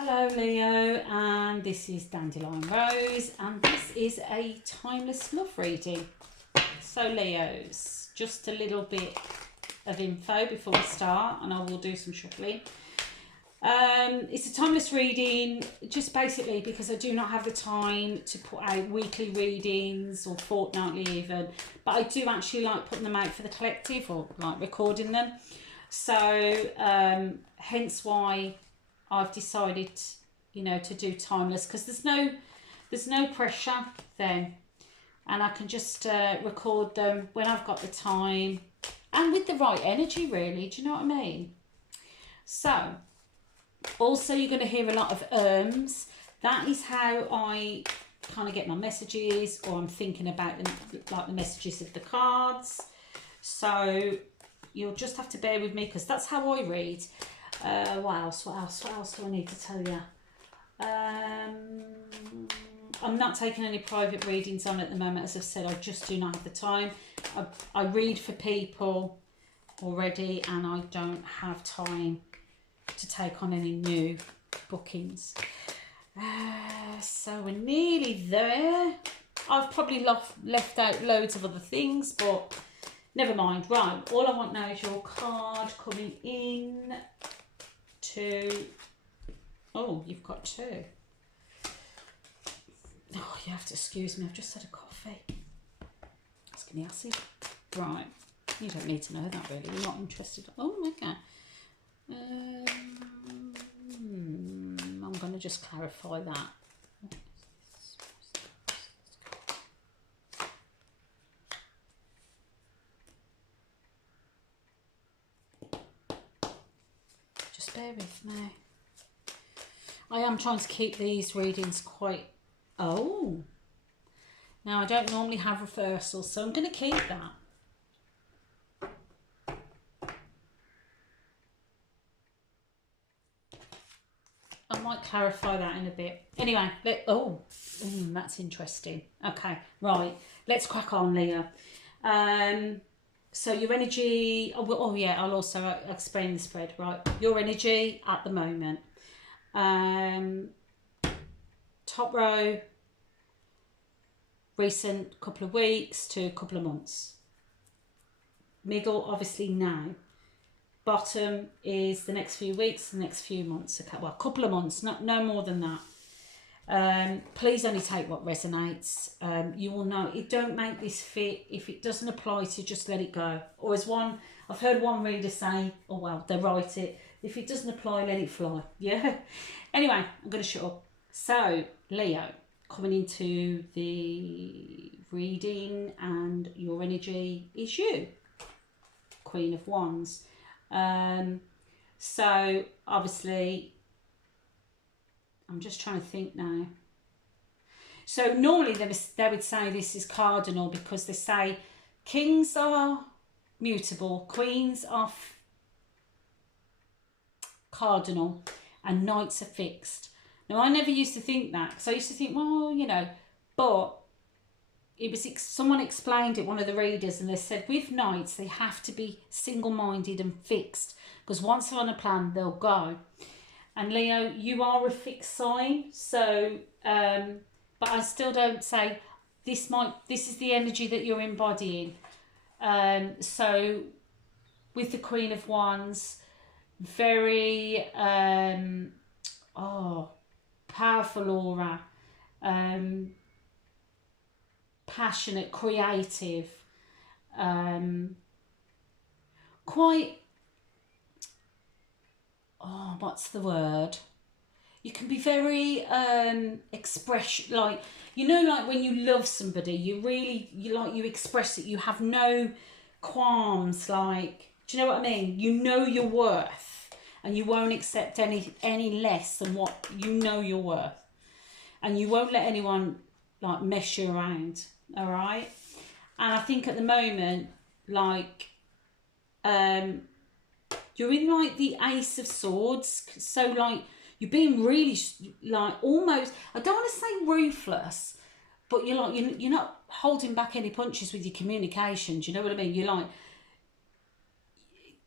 Hello Leo, and this is Dandelion Rose, and this is a timeless love reading. So Leos, just a little bit of info before we start, and I will do some shuffling. It's a timeless reading, just basically because I do not have the time to put out weekly readings or fortnightly even, but I do actually like putting them out for the collective or like recording them. So hence why I've decided, you know, to do timeless, because there's no pressure then, and I can just record them when I've got the time and with the right energy, really. Do you know what I mean? So also you're going to hear a lot of ums. That is how I kind of get my messages, or I'm thinking about them, like the messages of the cards. So you'll just have to bear with me, because that's how I read. What else do I need to tell you? I'm not taking any private readings on at the moment. As I've said, I just do not have the time. I read for people already, and I don't have time to take on any new bookings. So we're nearly there. I've probably left out loads of other things, but never mind. Right, all I want now is your card coming in to... Oh, you've got two. Oh, you have to excuse me, I've just had a coffee. It's getting acid. Right, you don't need to know that really, you're not interested. Oh, okay. I'm going to just clarify that. Just bear with me. I am trying to keep these readings quite... Oh, now I don't normally have reversals, so I'm going to keep that. I might clarify that in a bit. Anyway, that's interesting. Okay, right, let's crack on, Leah. So your energy, I'll also explain the spread, right? Your energy at the moment. Top row, recent couple of weeks to couple of months. Middle, obviously now. Bottom is the next few weeks, the next few months. Okay, well, a couple of months, no more than that. Please only take what resonates. You will know, it don't make this fit. If it doesn't apply to you, just let it go. Or as I've heard one reader say, oh well, they write it, if it doesn't apply, let it fly. Yeah. Anyway, I'm going to shut up. So, Leo, coming into the reading, and your energy is you. Queen of Wands. So, obviously, I'm just trying to think now. So, normally they would say this is cardinal, because they say kings are mutable, queens are cardinal, and knights are fixed. Now, I never used to think that, because I used to think, well, you know, but it was someone explained it, one of the readers, and they said with knights they have to be single-minded and fixed, because once they're on a plan, they'll go. And Leo, you are a fixed sign, so but I still don't say this is the energy that you're embodying. So with the Queen of Wands, very powerful aura, passionate, creative, quite, what's the word? You can be very express, like, you know, like when you love somebody, you express it, you have no qualms, like, do you know what I mean? You know your worth, and you won't accept any less than what you know you're worth, and you won't let anyone like mess you around. All right. And I think at the moment, like, you're in like the Ace of Swords, so like you're being really like almost, I don't want to say ruthless, but you're not holding back any punches with your communication. Do you know what I mean? You're like,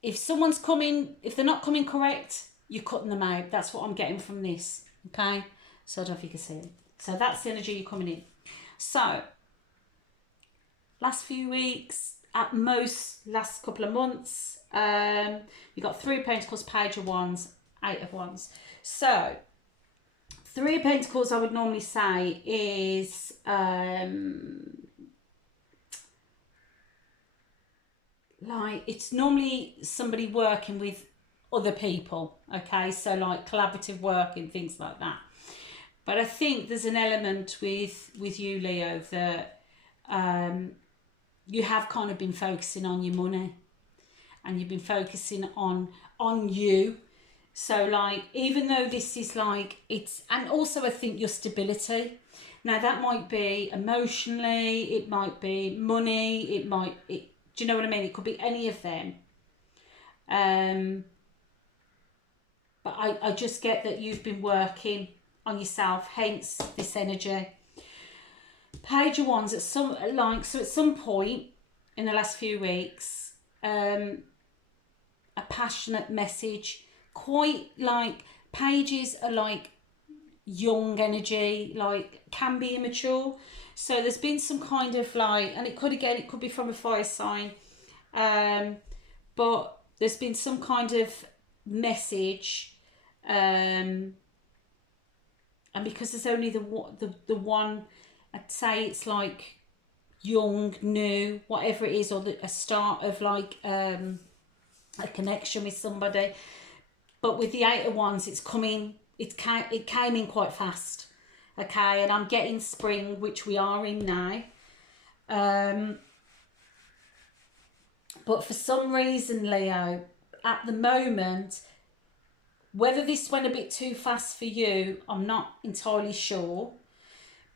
if someone's coming, if they're not coming correct, you're cutting them out. That's what I'm getting from this, okay? So I don't know if you can see them. So that's the energy you're coming in. So last few weeks, at most last couple of months, you got 3 of Pentacles, Page of Wands, 8 of Wands. So 3 of Pentacles, I would normally say, is like, it's normally somebody working with other people, okay? So like collaborative work and things like that. But I think there's an element with you, Leo, that you have kind of been focusing on your money, and you've been focusing on you. So like, even though this is like, it's, and also I think your stability. Now that might be emotionally, it might be money, do you know what I mean? It could be any of them. But I just get that you've been working on yourself, hence this energy. Page of Wands at some, like, so at some point in the last few weeks, a passionate message, quite like, pages are like young energy, like can be immature. So there's been some kind of like, and it could, again, it could be from a fire sign, but there's been some kind of message, and because there's only the one, I'd say it's like young, new, whatever it is, or a start of like a connection with somebody. But with the 8 of Wands, it's coming, it came in quite fast, okay? And I'm getting spring, which we are in now. But for some reason, Leo, at the moment, whether this went a bit too fast for you, I'm not entirely sure.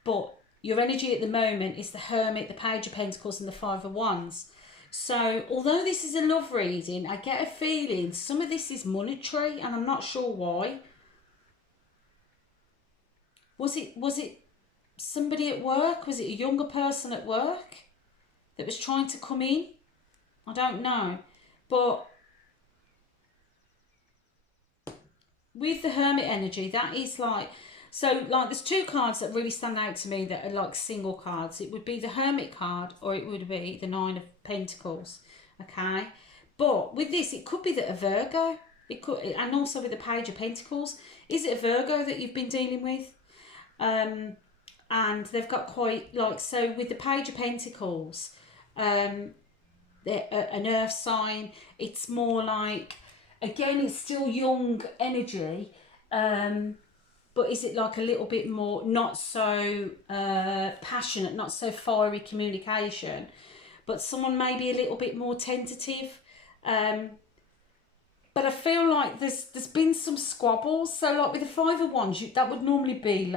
But your energy at the moment is the Hermit, the Page of Pentacles, and the 5 of Wands. So although this is a love reading, I get a feeling some of this is monetary, and I'm not sure why. Was it somebody at work? Was it a younger person at work that was trying to come in? I don't know. But with the Hermit energy, that is like, so like there's 2 cards that really stand out to me that are like single cards. It would be the Hermit card, or it would be the 9 of Pentacles, okay? But with this, it could be that a Virgo, it could, and also with the Page of Pentacles, is it a Virgo that you've been dealing with? And they've got quite like, so with the Page of Pentacles, they're an earth sign. It's more like, again, it's still young energy, but is it like a little bit more, not so passionate, not so fiery communication, but someone maybe a little bit more tentative. But I feel like there's been some squabbles. So like with the 5 of Wands, that would normally be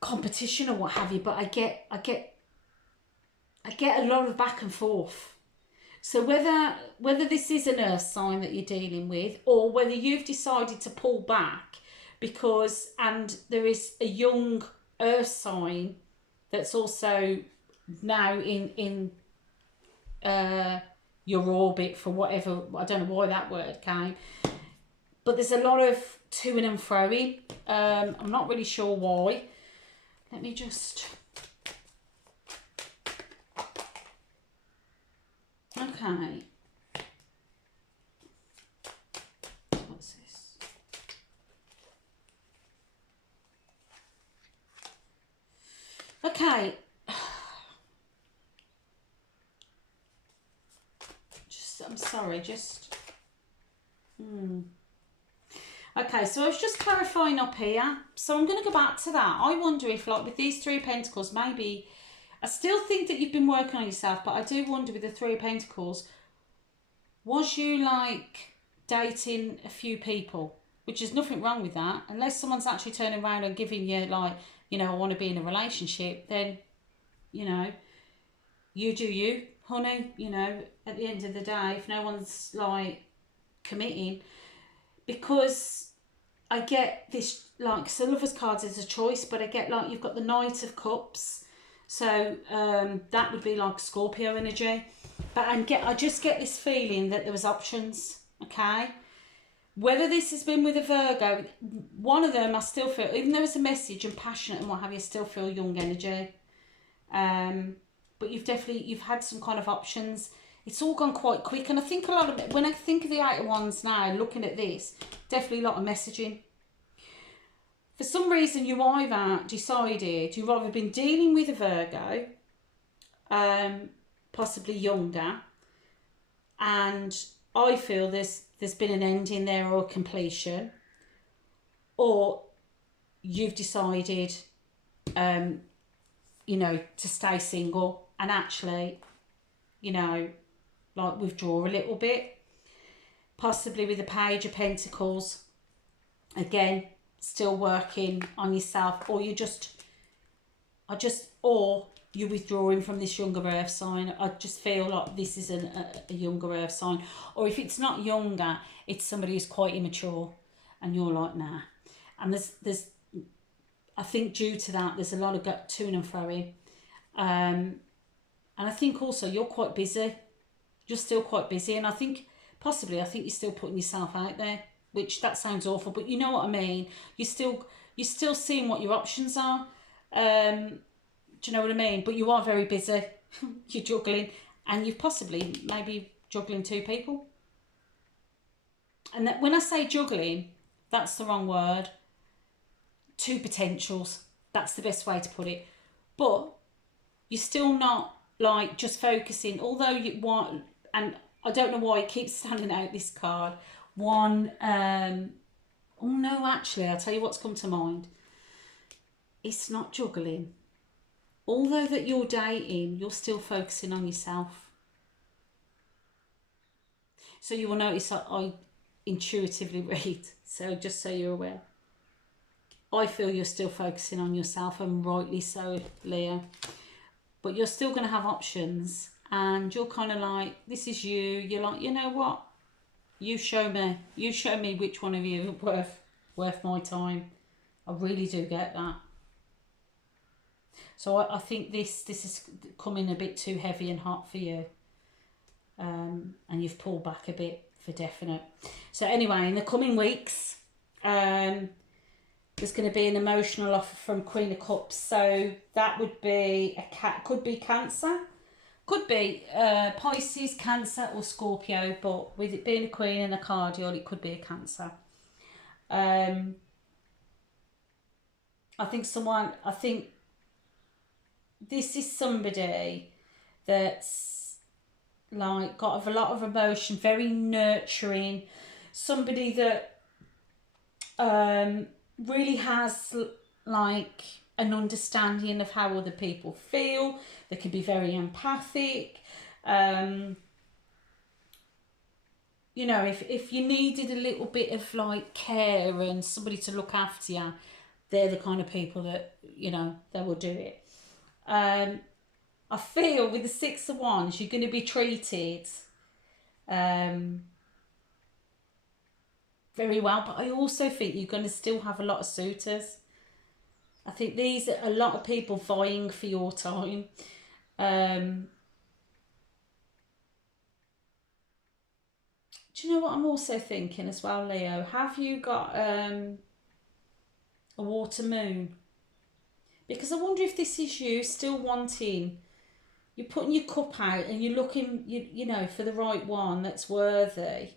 competition or what have you. But I get a lot of back and forth. So whether this is an earth sign that you're dealing with, or whether you've decided to pull back because, and there is a young earth sign that's also now in your orbit for whatever, I don't know why that word came, but there's a lot of to-ing and fro-ing. I'm not really sure why. Let me just, okay, what's this? Okay, I'm sorry, just... Okay, so I was just clarifying up here. So I'm going to go back to that. I wonder if, like, with these 3 of Pentacles, maybe... I still think that you've been working on yourself, but I do wonder with the 3 of Pentacles, was you, like, dating a few people? Which is nothing wrong with that. Unless someone's actually turning around and giving you, like, you know, I want to be in a relationship, then, you know, you do you, honey. You know, at the end of the day, if no one's like committing, because I get this, like, so Lovers cards is a choice, but I get like, you've got the Knight of Cups, so that would be like Scorpio energy. But I just get this feeling that there was options, okay? Whether this has been with a Virgo, one of them I still feel, even though it's a message and passionate and what have you, still feel young energy. But you've had some kind of options. It's all gone quite quick, and I think a lot of it, when I think of the Eight of Wands now, looking at this, definitely a lot of messaging. For some reason, you either decided you've either been dealing with a Virgo, possibly younger, and I feel there's been an ending there or a completion, or you've decided, you know, to stay single and actually, you know, like withdraw a little bit. Possibly with the Page of Pentacles, again, still working on yourself, or or you're withdrawing from this younger earth sign. I just feel like this is a younger earth sign. Or if it's not younger, it's somebody who's quite immature and you're like, nah. And there's I think due to that, there's a lot of to and froing. And I think also you're quite busy. You're still quite busy. And I think you're still putting yourself out there, which that sounds awful, but you know what I mean. You're still seeing what your options are. Do you know what I mean? But you are very busy. You're juggling, and you're possibly maybe juggling two people. And that, when I say juggling, that's the wrong word. Two potentials. That's the best way to put it. But you're still not like just focusing, although you want, and I don't know why it keeps standing out this card. One, oh no, actually, I'll tell you what's come to mind. It's not juggling. Although that you're dating, you're still focusing on yourself. So you will notice that I intuitively read, so just so you're aware. I feel you're still focusing on yourself, and rightly so, Leo. But you're still going to have options, and you're kind of like, this is you. You're like, you know what? You show me which one of you is worth my time. I really do get that. So I think this is coming a bit too heavy and hot for you. And you've pulled back a bit for definite. So anyway, in the coming weeks, there's going to be an emotional offer from Queen of Cups. So that would be could be Cancer, could be Pisces, Cancer, or Scorpio. But with it being a Queen and a Cardinal, it could be a Cancer. I think this is somebody that's like got a lot of emotion, very nurturing, somebody that really has like an understanding of how other people feel. They can be very empathic. You know, if you needed a little bit of like care and somebody to look after you, they're the kind of people that, you know, they will do it. I feel with the Six of Wands, you're going to be treated very well, but I also think you're going to still have a lot of suitors. I think these are a lot of people vying for your time. Do you know what I'm also thinking as well, Leo? Have you got a water moon? Because I wonder if this is you still wanting, you're putting your cup out and you're looking, you know, for the right one that's worthy.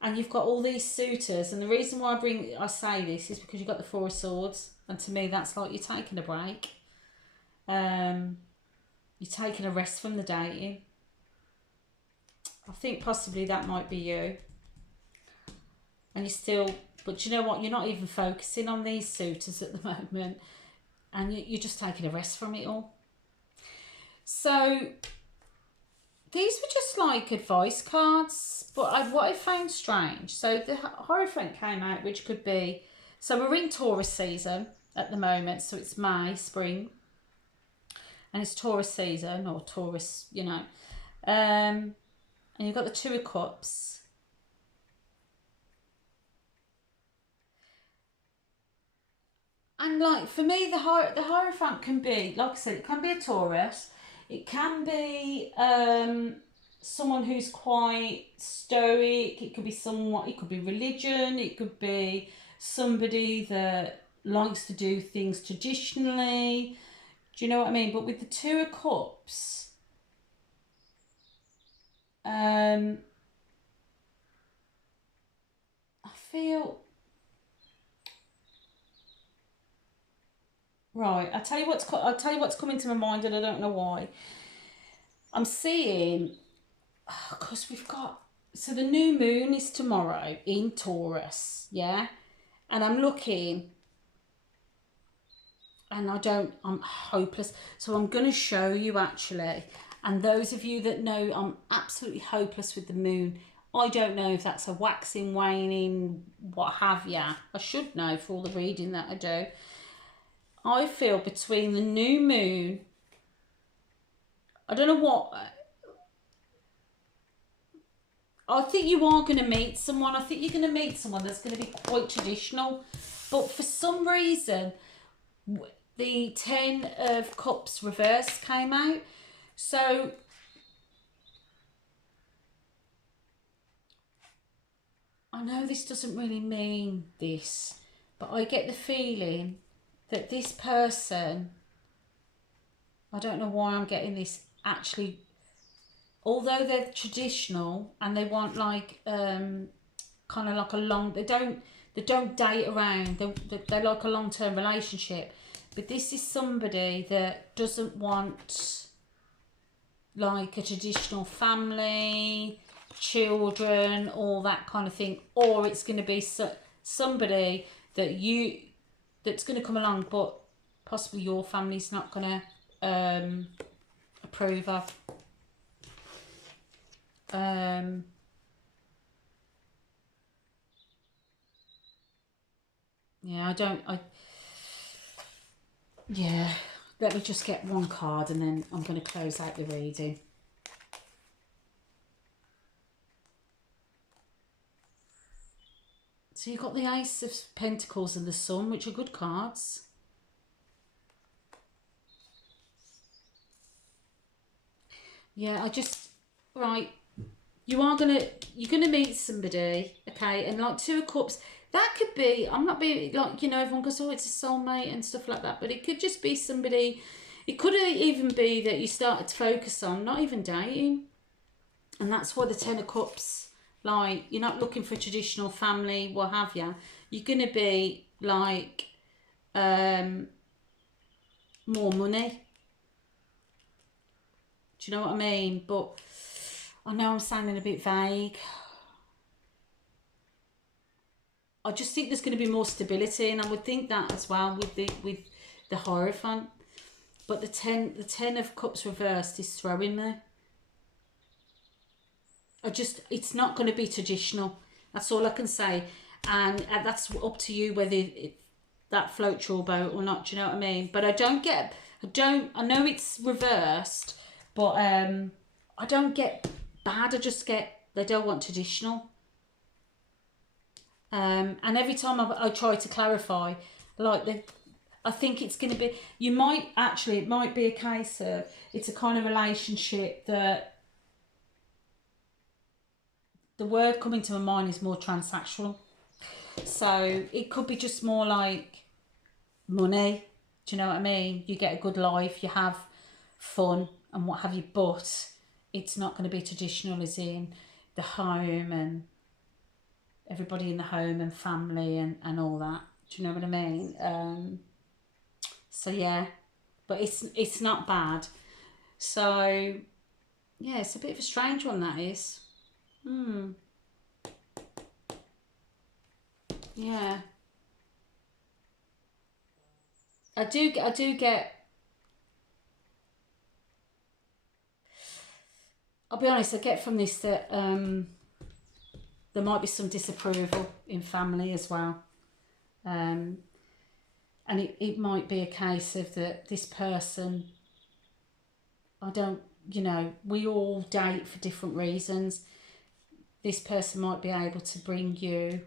And you've got all these suitors. And the reason why I say this is because you've got the Four of Swords. And to me, that's like you're taking a break. You're taking a rest from the dating. I think possibly that might be you. And you're still, but you know what? You're not even focusing on these suitors at the moment. And you're just taking a rest from it all. So these were just like advice cards, but what I found strange, so the Hierophant came out, which could be, so we're in Taurus season at the moment, so it's May, spring, and it's Taurus season, or Taurus, you know, and you've got the Two of Cups. And like for me, the Hierophant can be, like I said, it can be a Taurus, it can be someone who's quite stoic. It could be somewhat, it could be religion, it could be somebody that likes to do things traditionally. Do you know what I mean? But with the Two of Cups, I feel, right, I'll tell you what's coming to my mind, and I don't know why. I'm seeing, because we've got, so the new moon is tomorrow in Taurus, yeah? And I'm looking, and I'm hopeless. So I'm going to show you actually. And those of you that know I'm absolutely hopeless with the moon, I don't know if that's a waxing, waning, what have you. I should know for all the reading that I do. I feel between the new moon, I don't know what, I think you are going to meet someone. I think you're going to meet someone that's going to be quite traditional. But for some reason, the Ten of Cups reverse came out. So I know this doesn't really mean this, but I get the feeling that this person, I don't know why I'm getting this, actually, although they're traditional and they want like kind of like a long, they don't date around, they're like a long-term relationship, but this is somebody that doesn't want like a traditional family, children, all that kind of thing, or it's going to be somebody that's going to come along, but possibly your family's not going to approve of. Yeah, yeah, let me just get one card and then I'm going to close out the reading. So you've got the Ace of Pentacles and the Sun, which are good cards. Yeah, right, you're gonna meet somebody, okay, and like Two of Cups, that could be, I'm not being like, you know, everyone goes, oh, it's a soulmate and stuff like that, but it could just be somebody, it could even be that you started to focus on not even dating, and that's why the Ten of Cups, like, you're not looking for traditional family, what have you, you're gonna be like more money. Do you know what I mean? But I know I'm sounding a bit vague. I just think there's going to be more stability, and I would think that as well with the Hierophant. But the ten of Cups reversed is throwing me. It's not going to be traditional. That's all I can say, and that's up to you whether that floats your boat or not. Do you know what I mean? But I know it's reversed, but I don't get bad. I just get they don't want traditional. And every time I try to clarify, like I think it's going to be, it might be a case of, it's a kind of relationship that, the word coming to my mind is more transactional. So it could be just more like money. Do you know what I mean? You get a good life, you have fun and what have you, but it's not going to be traditional as in the home and everybody in the home and family and all that. Do you know what I mean? So yeah, but it's not bad. So yeah, it's a bit of a strange one, that is. Yeah. I do get, I'll be honest, I get from this that there might be some disapproval in family as well. And it might be a case of that this person, we all date for different reasons. This person might be able to bring you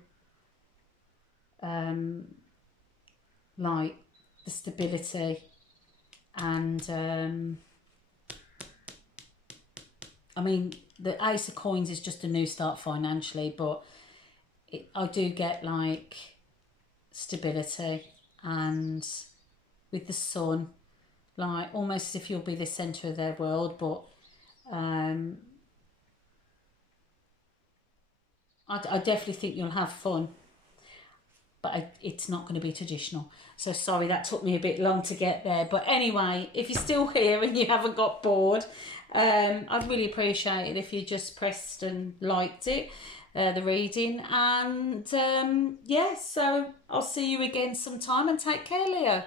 like the stability and I mean, the Ace of Coins is just a new start financially, but I do get like stability, and with the Sun, like almost as if you'll be the centre of their world, but I definitely think you'll have fun, but it's not going to be traditional. So sorry, that took me a bit long to get there. But anyway, if you're still here and you haven't got bored, I'd really appreciate it if you just pressed and liked it, the reading. And yeah, so I'll see you again sometime, and take care, Leo.